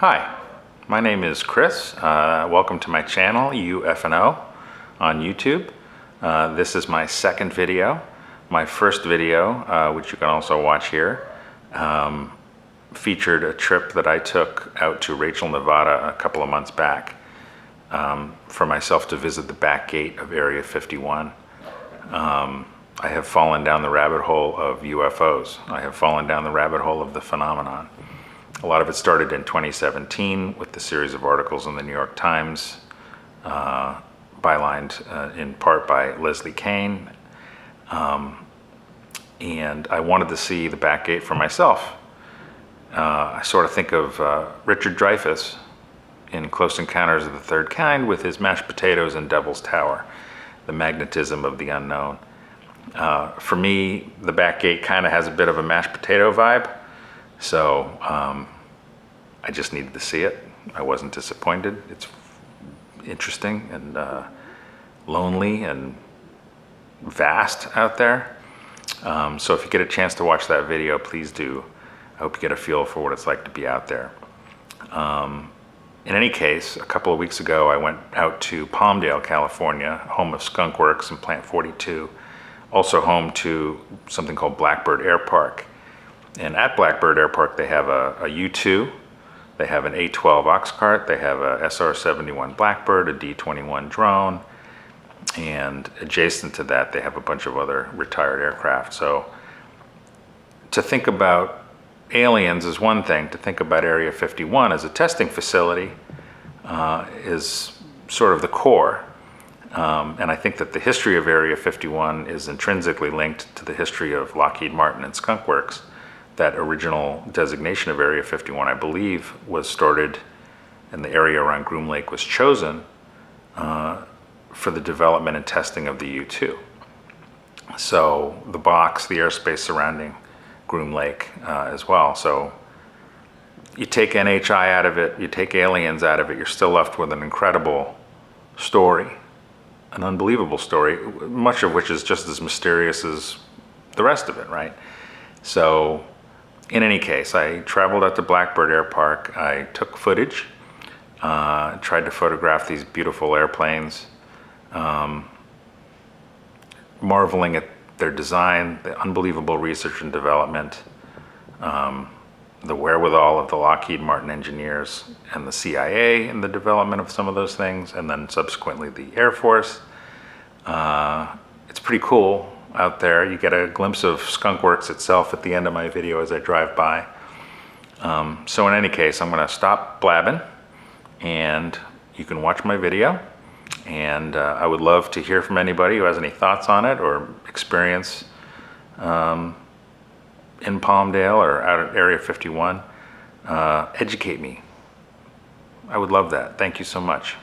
Hi, my name is Chris. Welcome to my channel, UF'nO, on YouTube. This is my second video. My first video, which you can also watch here, featured a trip that I took out to Rachel, Nevada a couple of months back for myself to visit the back gate of Area 51. I have fallen down the rabbit hole of UFOs. I have fallen down the rabbit hole of the phenomenon. A lot of it started in 2017 with the series of articles in the New York Times, bylined in part by Leslie Kean. And I wanted to see the back gate for myself. I sort of think of Richard Dreyfuss in Close Encounters of the Third Kind with his mashed potatoes and Devil's Tower, the magnetism of the unknown. For me, the back gate kind of has a bit of a mashed potato vibe. So I just needed to see it. I wasn't disappointed. It's interesting and lonely and vast out there. So if you get a chance to watch that video, please do. I hope you get a feel for what it's like to be out there. In any case, a couple of weeks ago, I went out to Palmdale, California, home of Skunkworks and Plant 42, also home to something called Blackbird Airpark. And at Blackbird Airpark, they have a U2, they have an A12 ox cart, they have a SR-71 Blackbird, a D-21 drone, and adjacent to that, they have a bunch of other retired aircraft. So to think about aliens is one thing, to think about Area 51 as a testing facility is sort of the core. And I think that the history of Area 51 is intrinsically linked to the history of Lockheed Martin and Skunkworks. That original designation of Area 51, I believe, was started, and the area around Groom Lake was chosen for the development and testing of the U-2. So the box, the airspace surrounding Groom Lake as well. So you take NHI out of it, you take aliens out of it, you're still left with an incredible story, an unbelievable story, much of which is just as mysterious as the rest of it, right? So in any case, I traveled out to Blackbird Airpark. I took footage, tried to photograph these beautiful airplanes, marveling at their design, the unbelievable research and development, the wherewithal of the Lockheed Martin engineers and the CIA in the development of some of those things, and then subsequently the Air Force. It's pretty cool out there. You get a glimpse of Skunkworks itself at the end of my video as I drive by. So in any case, I'm gonna stop blabbing and you can watch my video. And I would love to hear from anybody who has any thoughts on it or experience in Palmdale or out at Area 51. Educate me. I would love that. Thank you so much.